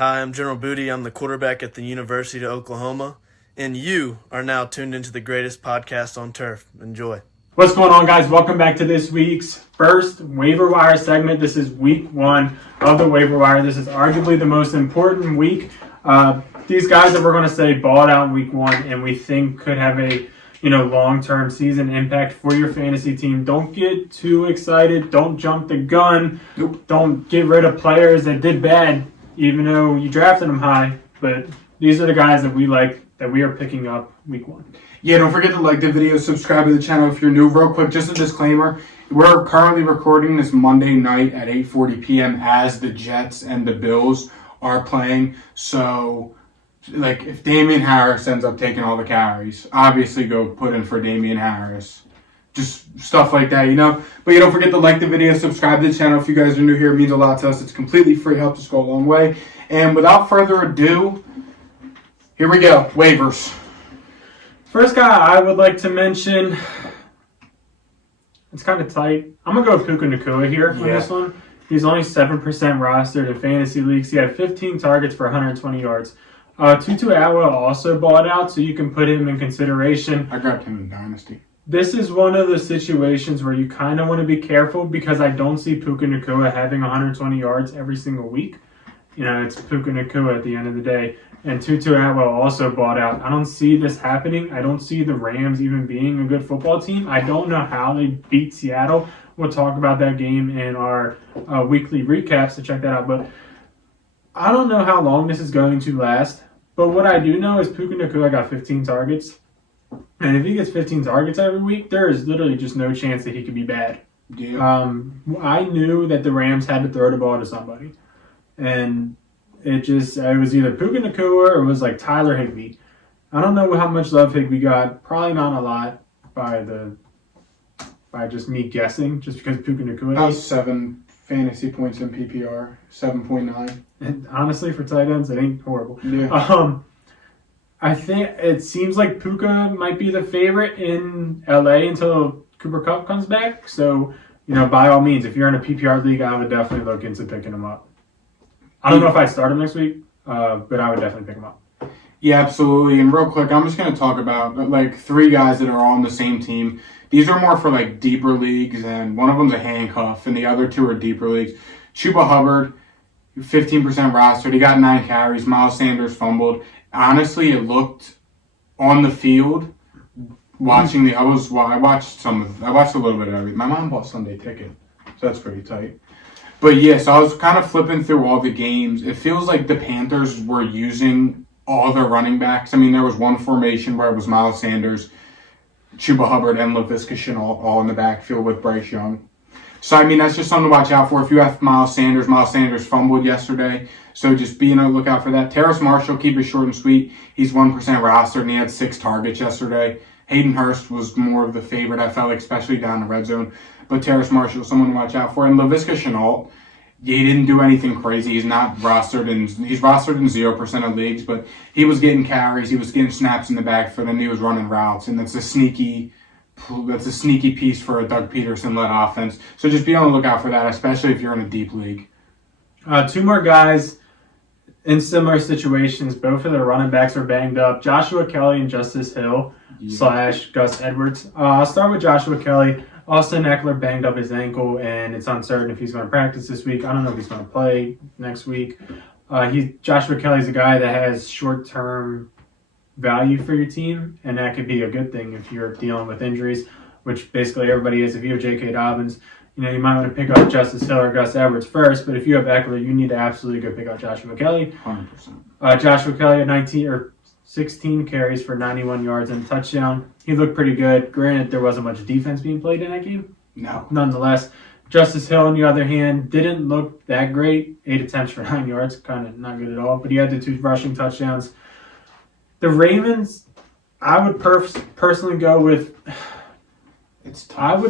Hi, I'm General Booty. I'm the quarterback at the University of Oklahoma, and you are now tuned into the greatest podcast on turf. Enjoy. What's going on, guys? Welcome back to this week's first Waiver Wire segment. This is week one of the Waiver Wire. This is arguably the most important week. These guys that we're going to say balled out in week one and we think could have a long-term season impact for your fantasy team. Don't get too excited. Don't jump the gun. Nope. Don't get rid of players that did bad, even though you drafted them high. But these are the guys that we like, that we are picking up week one. Yeah, don't forget to like the video, subscribe to the channel if you're new. Real quick, just a disclaimer. We're currently recording this Monday night at 8:40 p.m. as the Jets and the Bills are playing. So, if Damian Harris ends up taking all the carries, obviously go put in for Damian Harris. Just stuff like that, But don't forget to like the video, subscribe to the channel if you guys are new here. It means a lot to us. It's completely free. Helps us go a long way. And without further ado, here we go. Waivers. First guy I would like to mention, it's kind of tight. I'm going to go with Puka Nacua here on this one. He's only 7% rostered in fantasy leagues. He had 15 targets for 120 yards. Tutu Atwell also bought out, so you can put him in consideration. I grabbed him in Dynasty. This is one of the situations where you kind of want to be careful because I don't see Puka Nacua having 120 yards every single week. It's Puka Nacua at the end of the day. And Tutu Atwell also bought out. I don't see this happening. I don't see the Rams even being a good football team. I don't know how they beat Seattle. We'll talk about that game in our weekly recaps, so check that out. But I don't know how long this is going to last. But what I do know is Puka Nacua got 15 targets. And if he gets 15 targets every week, there is literally just no chance that he could be bad. Yeah. I knew that the Rams had to throw the ball to somebody. And it was either Puka Nacua or it was like Tyler Higbee. I don't know how much love Higbee got. Probably not a lot by just me guessing, just because Puka Nacua. About 7 fantasy points in PPR, 7.9. And honestly, for tight ends, it ain't horrible. Yeah. I think it seems like Puka might be the favorite in LA until Cooper Kupp comes back. So, by all means, if you're in a PPR league, I would definitely look into picking him up. I don't know if I'd start him next week, but I would definitely pick him up. Yeah, absolutely. And real quick, I'm just going to talk about 3 guys that are all on the same team. These are more for deeper leagues, and one of them's a handcuff, and the other 2 are deeper leagues. Chuba Hubbard, 15% rostered. He got 9 carries. Miles Sanders fumbled. Honestly, it looked on the field. I watched a little bit of everything. My mom bought Sunday Ticket, so that's pretty tight. But so I was kind of flipping through all the games. It feels like the Panthers were using all their running backs. I mean, there was one formation where it was Miles Sanders, Chuba Hubbard, and Laviska Shenault all in the backfield with Bryce Young. So, that's just something to watch out for. If you have Miles Sanders fumbled yesterday, so just be on the lookout for that. Terrace Marshall, keep it short and sweet. He's 1% rostered, and he had 6 targets yesterday. Hayden Hurst was more of the favorite, I felt like, especially down the red zone. But Terrace Marshall, someone to watch out for. And Laviska Shenault, he didn't do anything crazy. He's not rostered he's rostered in 0% of leagues, but he was getting carries, he was getting snaps in the backfield, and he was running routes. And that's a sneaky piece for a Doug Peterson-led offense. So just be on the lookout for that, especially if you're in a deep league. 2 more guys in similar situations. Both of their running backs are banged up. Joshua Kelly and Justice Hill / Gus Edwards. I'll start with Joshua Kelly. Austin Eckler banged up his ankle, and it's uncertain if he's going to practice this week. I don't know if he's going to play next week. Joshua Kelly's a guy that has short-term value for your team, and that could be a good thing if you're dealing with injuries, which basically everybody is. If you have J.K. Dobbins, you might want to pick up Justice Hill or Gus Edwards first, but if you have Eckler, you need to absolutely go pick up Joshua Kelly. 100%. Joshua Kelly had 16 carries for 91 yards and a touchdown. He looked pretty good. Granted, there wasn't much defense being played in that game. No. Nonetheless, Justice Hill, on the other hand, didn't look that great. 8 attempts for 9 yards, kind of not good at all, but he had the 2 rushing touchdowns. The Ravens, I would personally go with... It's tough.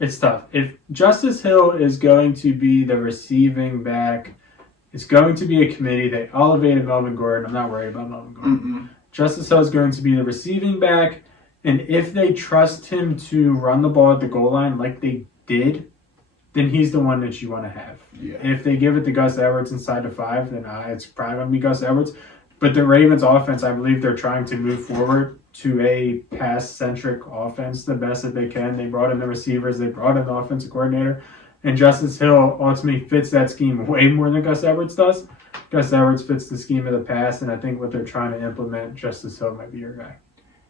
It's tough. If Justice Hill is going to be the receiving back, it's going to be a committee. They elevated Melvin Gordon. I'm not worried about Melvin Gordon. Mm-mm. Justice Hill is going to be the receiving back, and if they trust him to run the ball at the goal line like they did then he's the one that you want to have. Yeah. If they give it to Gus Edwards inside the 5, then it's probably going to be Gus Edwards. But the Ravens offense, I believe they're trying to move forward to a pass-centric offense the best that they can. They brought in the receivers. They brought in the offensive coordinator. And Justice Hill ultimately fits that scheme way more than Gus Edwards does. Gus Edwards fits the scheme of the pass, and I think what they're trying to implement, Justice Hill might be your guy.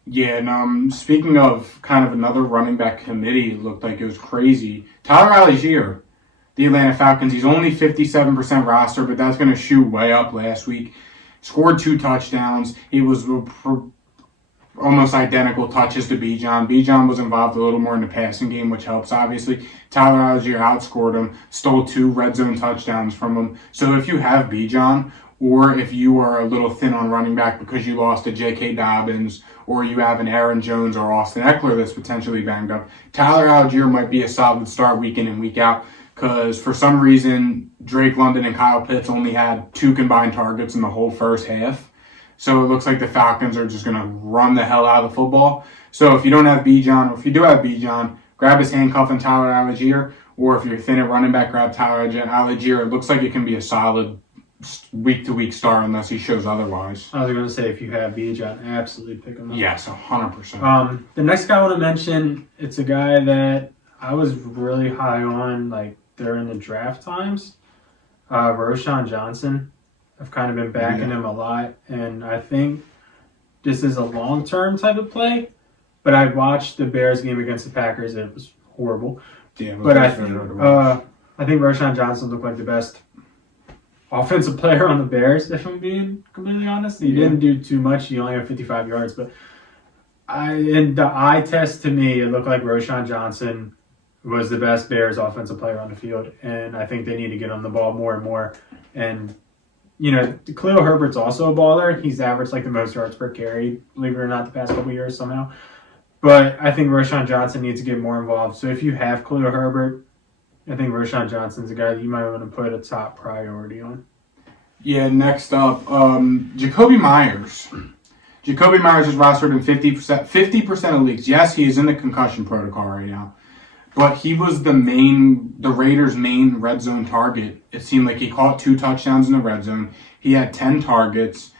Yeah, and speaking of kind of another running back committee, it looked like it was crazy. Tyler Algier, the Atlanta Falcons, he's only 57% roster, but that's going to shoot way up last week. Scored 2 touchdowns. He was almost identical touches to Bijan. Bijan was involved a little more in the passing game, which helps, obviously. Tyler Algier outscored him, stole 2 red zone touchdowns from him. So if you have Bijan, or if you are a little thin on running back because you lost to J.K. Dobbins, or you have an Aaron Jones or Austin Eckler that's potentially banged up, Tyler Algier might be a solid start week in and week out, because for some reason, Drake London and Kyle Pitts only had 2 combined targets in the whole first half. So it looks like the Falcons are just going to run the hell out of the football. So if you don't have Bijan, or if you do have Bijan, grab his handcuff and Tyler Algier, or if you're thin at running back, grab Tyler Algier. It looks like it can be a solid week-to-week star unless he shows otherwise. I was going to say, if you have Bijan, absolutely pick him up. Yes, 100%. The next guy I want to mention, it's a guy that I was really high on, like, during the draft times. Roschon Johnson. I've kind of been backing him a lot, and I think this is a long-term type of play. But I watched the Bears game against the Packers, and it was horrible. Yeah, but I think Roschon Johnson looked like the best offensive player on the Bears, if I'm being completely honest. He didn't do too much. He only had 55 yards. But in the eye test, to me, it looked like Roschon Johnson was the best Bears offensive player on the field. And I think they need to get on the ball more and more. And you know, Khalil Herbert's also a baller. He's averaged like the most yards per carry, believe it or not, the past couple years somehow. But I think Roschon Johnson needs to get more involved. So if you have Khalil Herbert, I think Roschon Johnson's a guy that you might want to put a top priority on. Yeah, next up, Jacoby Myers. Jacoby Myers is rostered in 50% of leagues. Yes, he is in the concussion protocol right now. But he was the Raiders' main red zone target. It seemed like he caught 2 touchdowns in the red zone. He had 10 targets.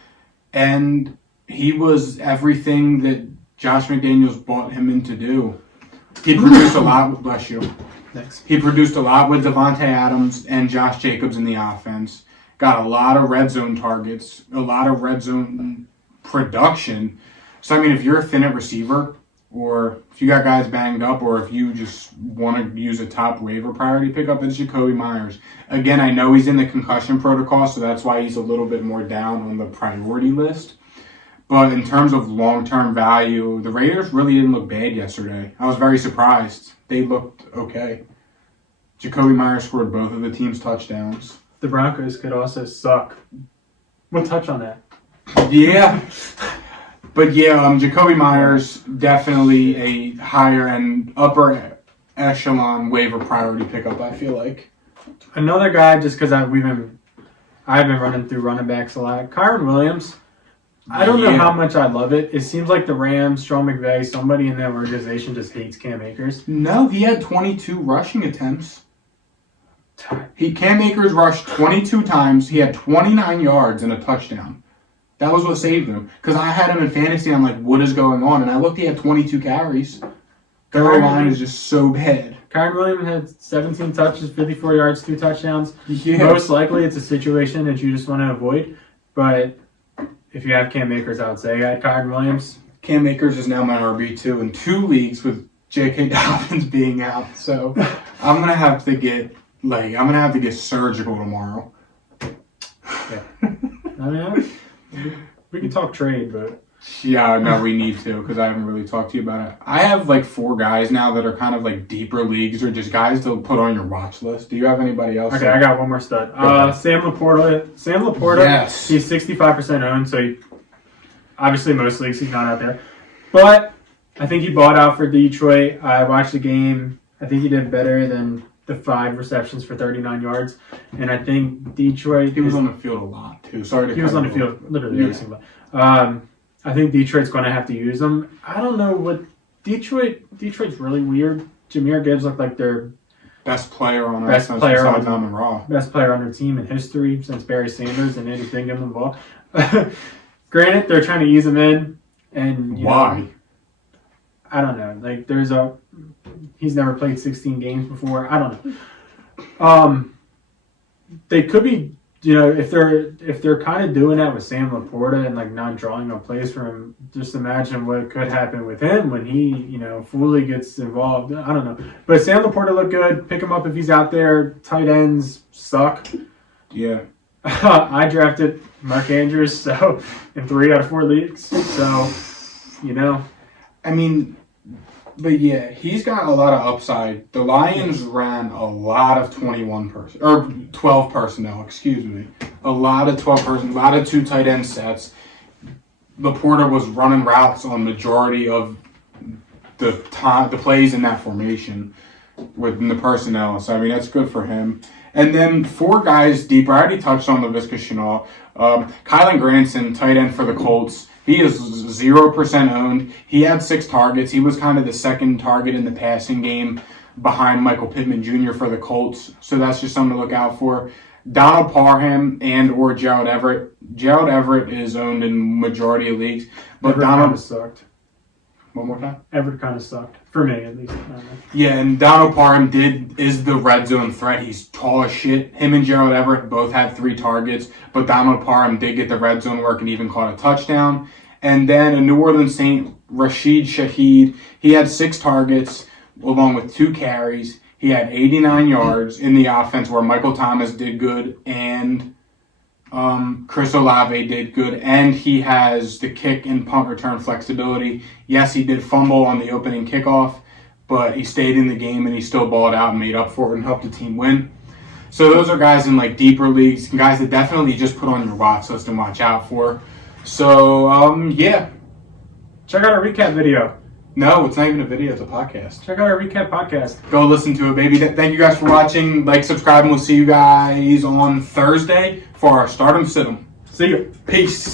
And he was everything that Josh McDaniels brought him in to do. He produced a lot with, bless you. Thanks. He produced a lot with Devontae Adams and Josh Jacobs in the offense. Got a lot of red zone targets, a lot of red zone production. So, I mean, if you're a thin at receiver, or if you got guys banged up, or if you just want to use a top waiver priority pickup, it's Jacoby Myers. Again, I know he's in the concussion protocol, so that's why he's a little bit more down on the priority list. But in terms of long-term value, the Raiders really didn't look bad yesterday. I was very surprised. They looked okay. Jacoby Myers scored both of the team's touchdowns. The Broncos could also suck. We'll touch on that. Yeah. But yeah, Jacoby Myers, definitely a higher and upper echelon waiver priority pickup, I feel like. Another guy, just because I've been running through running backs a lot. Kyron Williams. I don't know how much I love it. It seems like the Rams, Sean McVay, somebody in that organization just hates Cam Akers. No, he had 22 rushing attempts. Cam Akers rushed 22 times. He had 29 yards and a touchdown. That was what saved him. Because I had him in fantasy. I'm like, what is going on? And I looked, he had 22 carries. Their line is just so bad. Kyron Williams had 17 touches, 54 yards, 2 touchdowns. Yeah. Most likely it's a situation that you just want to avoid. But if you have Cam Akers, I would say add Kyron Williams. Cam Akers is now my RB2 in 2 leagues with J.K. Dobbins being out. So I'm going to have to get surgical tomorrow. Yeah. I mean, we can talk trade, but... Yeah, no, we need to, because I haven't really talked to you about it. I have like 4 guys now that are kind of like deeper leagues, or just guys to put on your watch list. Do you have anybody else? Okay, I got one more stud. Sam Laporta. Yes. He's 65% owned, so obviously most leagues he's not out there. But I think he bought out for Detroit. I watched the game. I think he did better than the 5 receptions for 39 yards. And I think Detroit... He was on the field a lot, too. He was on the field literally every single play. I think Detroit's going to have to use them. I don't know what... Detroit's really weird. Jahmyr Gibbs looked like their best player on our Best offense player besides on- Amon Ra. Best player on their team in history since Barry Sanders and Andy Bingham and ball. Granted, they're trying to ease him in, and Why? I don't know. Like, he's never played 16 games before. I don't know. They could be, if they're kind of doing that with Sam Laporta and like not drawing no plays for him. Just imagine what could happen with him when he, fully gets involved. I don't know. But Sam Laporta looked good. Pick him up if he's out there. Tight ends suck. Yeah. I drafted Mark Andrews, in 3 out of 4 leagues. So, I mean, but yeah, he's got a lot of upside. The Lions ran a lot of 12 personnel, excuse me. A lot of 12 personnel, a lot of 2 tight end sets. Laporta was running routes on majority of the plays in that formation within the personnel. So, I mean, that's good for him. And then 4 guys deeper. I already touched on LaVisca Chenault. Kylan Granson, tight end for the Colts. He is 0% owned. He had 6 targets. He was kind of the second target in the passing game behind Michael Pittman Jr. for the Colts. So that's just something to look out for. Donald Parham and or Gerald Everett. Gerald Everett is owned in majority of leagues. But Everett Donald... kind of sucked. One more time? Everett kind of sucked. For me, at least. I don't know. Yeah, and Donald Parham is the red zone threat. He's tall as shit. Him and Gerald Everett both had 3 targets, but Donald Parham did get the red zone work and even caught a touchdown. And then a New Orleans Saint, Rashid Shaheed, he had 6 targets along with 2 carries. He had 89 yards in the offense where Michael Thomas did good and Chris Olave did good, and he has the kick and punt return flexibility. Yes, he did fumble on the opening kickoff, but he stayed in the game and he still balled out and made up for it and helped the team win. So those are guys in like deeper leagues, guys that definitely just put on your watch list and watch out for. So, yeah. Check out our recap video. No, it's not even a video, it's a podcast. Check out our recap podcast. Go listen to it, baby. Thank you guys for watching. Like, subscribe, and we'll see you guys on Thursday for our Stardom Sit 'em. See you. Peace.